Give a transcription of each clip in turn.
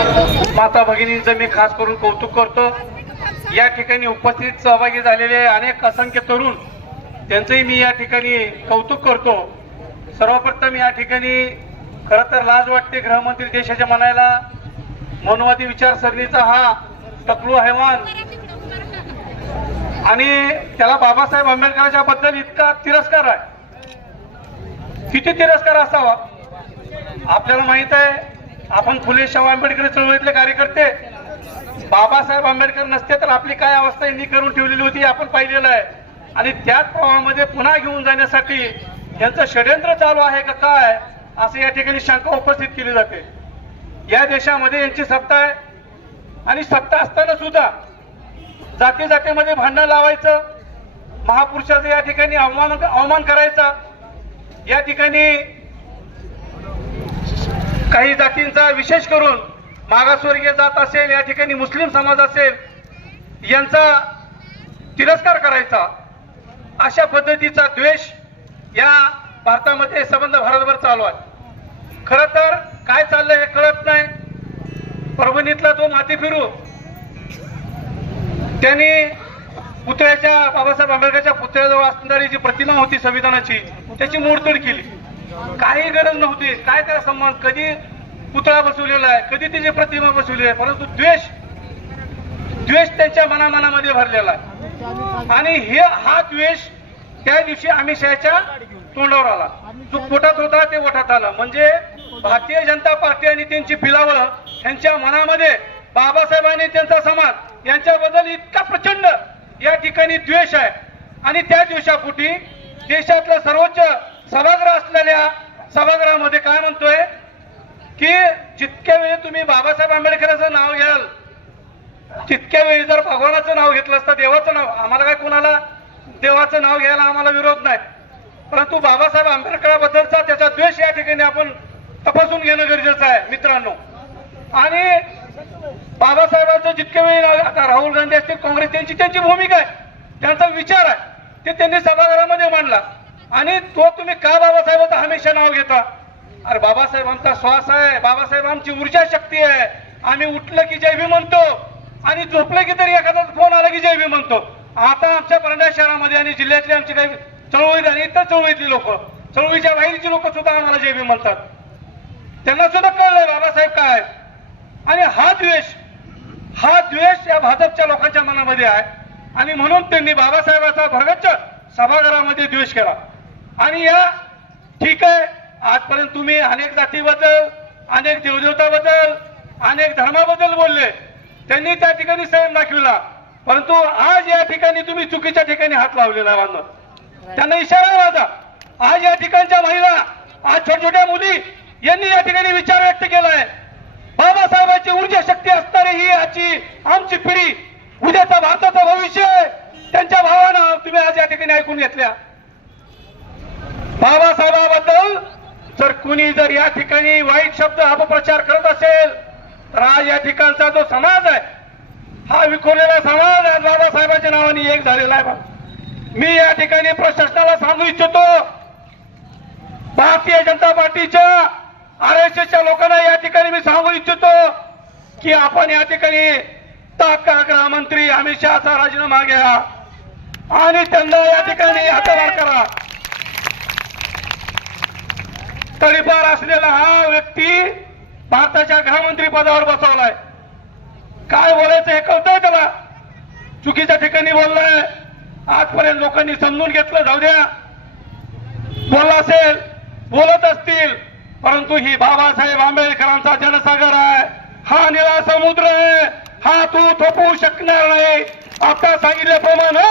माता भगिनींचं मी खास करून कौतुक करतो. या ठिकाणी उपस्थित सहभागी झालेले अनेक असंख्य तरुण त्यांचंही मी या ठिकाणी कौतुक करतो. सर्वप्रथम या ठिकाणी खरं तर लाज वाटते गृहमंत्री देशाच्या मनायला मनोवादी विचारसरणीचा हा टकलू हैवान. आणि त्याला बाबासाहेब आंबेडकरांच्या बद्दल इतका तिरस्कार आहे. किती तिरस्कार असावा? आपल्याला माहीत आहे आपण फुले शाहू आंबेडकर चळवळीतले कार्यकर्ते बाबासाहेब आंबेडकर नसते तर आपली काय अवस्था यांनी करून ठेवलेली होती हे आपण पाहिलेलं आहे. आणि त्याच प्रवाहामध्ये पुन्हा घेऊन जाण्यासाठी यांचं षडयंत्र चालू आहे का काय असं या ठिकाणी शंका उपस्थित केली जाते. या देशामध्ये यांची सत्ता आहे आणि सत्ता असताना सुद्धा जाती जातीमध्ये भांडण लावायचं महापुरुषाचं या ठिकाणी अवमान अवमान करायचा या ठिकाणी काही जातींचा विशेष करून मागासवर्गीय जात असेल या ठिकाणी मुस्लिम समाज असेल यांचा तिरस्कार करायचा अशा पद्धतीचा द्वेष या भारतामध्ये संबंध भारतभर चालू आहे. खर तर काय चाललंय हे कळत नाही. परभणीतला तो माती फिरू त्यांनी पुतळ्याच्या बाबासाहेब आंबेडकरच्या पुतळ्याजवळ असणारी जी प्रतिमा होती संविधानाची त्याची मोडतोड केली. काही गरज नव्हती. काय त्याला संबंध? कधी पुतळा बसवलेला आहे? कधी त्याची प्रतिमा बसवली आहे? परंतु द्वेष द्वेष त्यांच्या मनामनामध्ये भरलेला आहे. आणि हे हा द्वेष त्या दिवशी अमित शहाच्या तोंडावर आला. जो पोटात होता ते ओठात आला. म्हणजे भारतीय जनता पार्टी आणि त्यांची पिलावळ यांच्या मनामध्ये बाबासाहेबांनी त्यांचा समाज यांच्याबद्दल इतका प्रचंड या ठिकाणी द्वेष आहे. आणि त्या दिवसापोटी देशातलं सर्वोच्च सभागृह असलेल्या सभागृहामध्ये काय म्हणतोय? की जितक्या वेळी तुम्ही बाबासाहेब आंबेडकरांचं नाव घ्याल तितक्या वेळी जर भगवानाचं नाव घेतलं असतं देवाचं नाव आम्हाला काय कोणाला? देवाचं नाव घ्यायला आम्हाला विरोध नाही. परंतु बाबासाहेब आंबेडकरांबद्दलचा त्याचा द्वेष या ठिकाणी आपण तपासून घेणं गरजेचं आहे मित्रांनो. आणि बाबासाहेबांचं जितके वेळी नाव- आता राहुल गांधी असतील काँग्रेस त्यांची त्यांची भूमिका आहे. त्यांचा विचार आहे. ते त्यांनी सभागृहामध्ये मांडला. आणि तो तुम्ही का बाबासाहेबांचं हमेशा नाव घेता. अरे बाबासाहेबांचा श्वास आहे. बाबासाहेब आमची ऊर्जा शक्ती आहे. आम्ही उठलं की जय भी म्हणतो. आणि झोपलं की तरी एखादा फोन आला की जय भी म्हणतो. आता आमच्या परंडा शहरामध्ये आणि जिल्ह्यातले आमचे काही चळवळी आणि इतर चळवळीतली लोक चळवळीच्या बाहेरची लोक सुद्धा आम्हाला जय भी म्हणतात. त्यांना सुद्धा कळलंय बाबासाहेब काय. आणि हा द्वेष हा द्वेष या भाजपच्या लोकांच्या मनामध्ये आहे. आणि म्हणून त्यांनी बाबासाहेबांचा भरगच्च सभागृहामध्ये द्वेष केला. आणि या ठीक आहे. आजपर्यंत तुम्ही अनेक जातीबद्दल अनेक देवदेवताबद्दल अनेक धर्माबद्दल बोलले. त्यांनी त्या ठिकाणी संयम दाखविला. परंतु आज या ठिकाणी तुम्ही चुकीच्या ठिकाणी हात लावलेला बांधव त्यांना इशारा माझा आज या ठिकाणच्या महिला आज छोट्या छोट्या मुली यांनी या ठिकाणी विचार व्यक्त केलाय. बाबासाहेबांची ऊर्जा शक्ती असणारी ही आजची आमची पिढी उद्याचा भारताचं भविष्य त्यांच्या भावानं तुम्ही आज या ठिकाणी ऐकून घेतल्या. बाबासाहेबाबद्दल जर कुणी जर या ठिकाणी वाईट शब्द अपप्रचार करत असेल तर आज या ठिकाणचा जो समाज आहे हा विखुरलेला समाज आज बाबासाहेबांच्या नावाने एक झालेला आहे बा. मी या ठिकाणी प्रशासनाला सांगू इच्छितो भारतीय जनता पार्टीच्या आर एस एसच्या लोकांना या ठिकाणी मी सांगू इच्छितो की आपण या ठिकाणी तात्काळ गृहमंत्री अमित शहाचा राजीनामा घ्या आणि त्यांना या ठिकाणी हतवार करा तळीपार असलेला हा व्यक्ती भारताच्या गृहमंत्री पदावर बसवलाय. काय बोलायचं हे कळतंय त्याला? चुकीच्या ठिकाणी बोललाय. आजपर्यंत लोकांनी समजून घेतलं जाऊ द्या. बोलला असेल बोलत असतील परंतु ही बाबासाहेब आंबेडकरांचा जनसागर आहे. हा निळा समुद्र आहे. हा तू थोपवू शकणार नाही. आता सांगितल्याप्रमाणे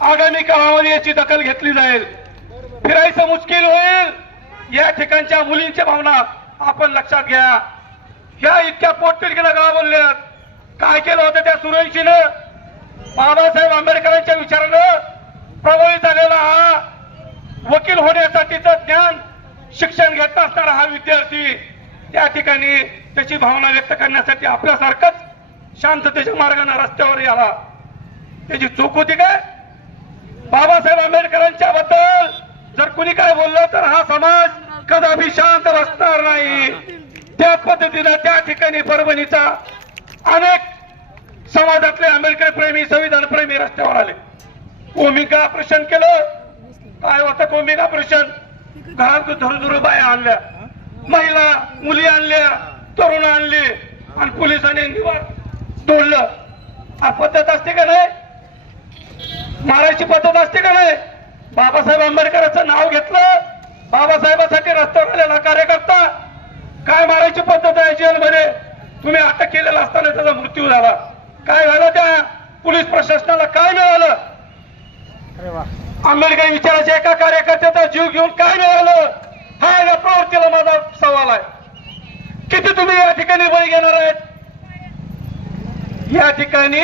आगामी काळामध्ये याची दखल घेतली जाईल. फिरायचं मुश्किल होईल. या ठिकाणच्या मुलींच्या भावना आपण लक्षात घ्या. ह्या इतक्या पोटतिडकीला गाव बोलल्यात काय केलं होतं त्या सुरक्षीनं बाबासाहेब आंबेडकरांच्या विचारानं प्रभावित झालेला हा वकील होण्यासाठीच ज्ञान शिक्षण घेत असणारा हा विद्यार्थी त्या ठिकाणी त्याची भावना व्यक्त करण्यासाठी आपल्यासारखंच शांततेच्या मार्गाने रस्त्यावर याला. त्याची चूक होती काय? बाबासाहेब आंबेडकरांच्या बद्दल जर कुणी काय बोललं तर हा समाज कदापि शांत बसणार नाही. त्या पद्धतीनं त्या ठिकाणी परभणीचा अनेक समाजातले आंबेडकर प्रेमी संविधान प्रेमी रस्त्यावर आले. कोमिका ऑपरेशन केलं. काय होतं? कोमिका ऑपरेशन घरात धुरुधुरू बाया आणल्या. महिला मुली आणल्या. तरुण आणली. आणि पोलिसांनी निवार तोडलं हा पद्धत असते का नाही? मारायची पद्धत असते का नाही? बाबासाहेब आंबेडकरांचं नाव घेतलं. बाबासाहेबांसाठी रस्त्यावर आलेला कार्यकर्ता. काय मारायची पद्धत आहे जेलमध्ये? तुम्ही अटक केलेला असताना त्याचा मृत्यू झाला. काय झालं त्या? पोलीस प्रशासनाला काय मिळालं? आंबेडकर विचाराच्या एका कार्यकर्त्याचा जीव घेऊन काय मिळालं? हा या प्रवृत्तीला माझा सवाल आहे. किती तुम्ही या ठिकाणी बळी घेणार आहेत? या ठिकाणी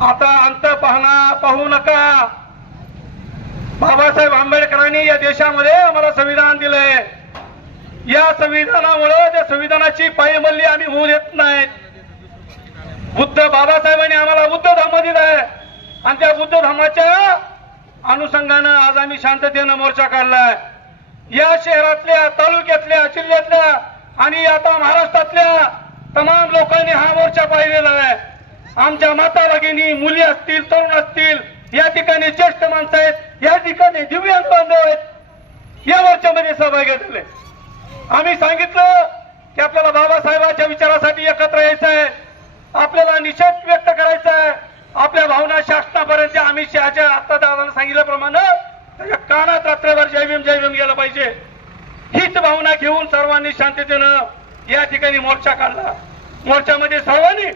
आता अंत पाहणा पाहू नका. बाबासाहेब आंबेडकरांनी या देशामध्ये आम्हाला संविधान दिलंय. या संविधानामुळे त्या संविधानाची पायमल्ली आम्ही होऊ देत नाही. बुद्ध बाबासाहेबांनी आम्हाला बुद्ध धर्म दिलाय. आणि त्या बुद्ध धर्माच्या अनुषंगानं आज आम्ही शांततेनं मोर्चा काढलाय. या शहरातल्या तालुक्यातल्या जिल्ह्यातल्या आणि आता महाराष्ट्रातल्या तमाम लोकांनी हा मोर्चा पाहिलेला आहे. आमच्या माता भगिनी मुली असतील तरुण असतील या ठिकाणी ज्येष्ठ माणसं आहेत या ठिकाणी दिव्यांग बांधव आहेत. या मोर्चामध्ये सहभागी झाले. आम्ही सांगितलं की आपल्याला बाबासाहेबांच्या विचारासाठी एकत्र यायचं आहे. आपल्याला निषेध व्यक्त करायचा आहे. आपल्या भावना शासनापर्यंत आम्ही शहाच्या आत्ता दादाला सांगितल्याप्रमाणे त्याच्या कानात रात्रभर जय भीम जय गेलं पाहिजे. हीच भावना घेऊन सर्वांनी शांततेनं या ठिकाणी मोर्चा काढला. मोर्चामध्ये सर्वांनी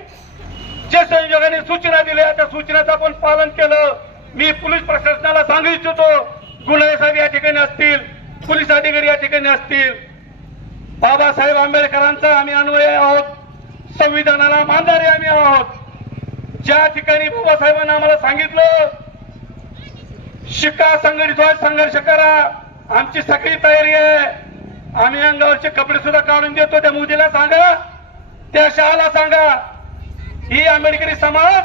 जे संयोगाने सूचना दिल्या त्या सूचनेचं आपण पालन केलं. मी पोलीस प्रशासनाला सांगू इच्छितो गुन्हे साहेब या ठिकाणी असतील पोलीस अधिकारी या ठिकाणी असतील. बाबासाहेब आंबेडकरांचा आम्ही अन्वय आहोत संविधानाला मानणारे आम्ही आहोत. ज्या ठिकाणी बाबासाहेबांना आम्हाला सांगितलं शिका संघटित व्हा संघर्ष करा आमची सगळी तयारी आहे. आम्ही अंगावरचे कपडे सुद्धा काढून देतो त्या मोदीला सांगा त्या शाळाला सांगा ही आंबेडकरी समाज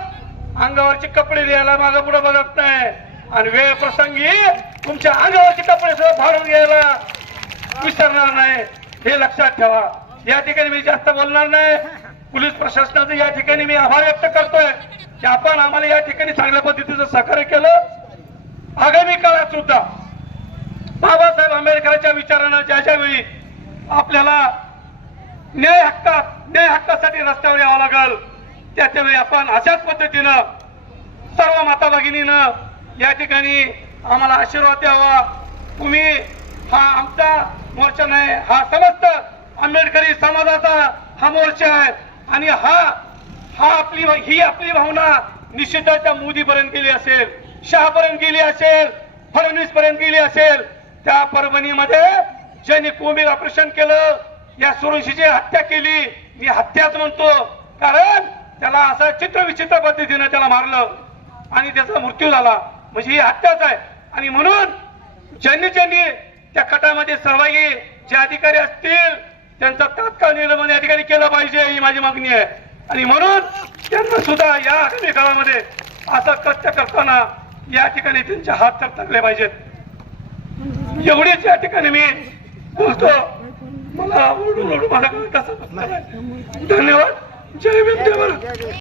अंगावरचे कपडे द्यायला मागं पुढे बघत नाही. आणि वेळ प्रसंगी तुमच्या अंगावरचे कपडे सुद्धा फाडून घ्यायला विसरणार नाही. हे लक्षात ठेवा. या ठिकाणी मी जास्त बोलणार नाही. पोलीस प्रशासनाचं या ठिकाणी मी आभार व्यक्त करतोय की आपण आम्हाला या ठिकाणी चांगल्या पद्धतीचं सहकार्य केलं. आगामी काळात सुद्धा बाबासाहेब आंबेडकरांच्या विचारानं ज्या ज्या वेळी आपल्याला न्याय हक्कात न्याय हक्कासाठी रस्त्यावर यावं लागल त्याच्या वेळी आपण अशाच पद्धतीनं सर्व माता भगिनीनं या ठिकाणी आम्हाला आशीर्वाद द्यावा. तुम्ही हा आमचा मोर्चा नाही हा समस्त आंबेडकरी समाजाचा हा मोर्चा आहे. आणि हा हा आपली ही आपली भावना निश्चितच त्या मोदीपर्यंत गेली असेल शहापर्यंत गेली असेल फडणवीस पर्यंत गेली असेल. त्या परभणीमध्ये ज्यांनी कोविड ऑपरेशन केलं या सुरक्षेची हत्या केली मी हत्याच म्हणतो. कारण त्याला असं चित्रविचित्र पद्धतीने त्याला मारलं आणि त्याचा मृत्यू झाला. म्हणजे ही हत्याच आहे. आणि म्हणून ज्यांनी ज्यांनी त्या कटामध्ये सहभागी जे अधिकारी असतील त्यांचा तात्काळ निर्गमन या ठिकाणी केला पाहिजे ही माझी मागणी आहे. आणि म्हणून त्यांना सुद्धा या आगामी काळामध्ये असं कृत्य करताना या ठिकाणी त्यांचे हात तर टाकले पाहिजेत. एवढीच या ठिकाणी मी बोलतो. मला ओरडून ओरडून धन्यवाद. जय भीम जय भारत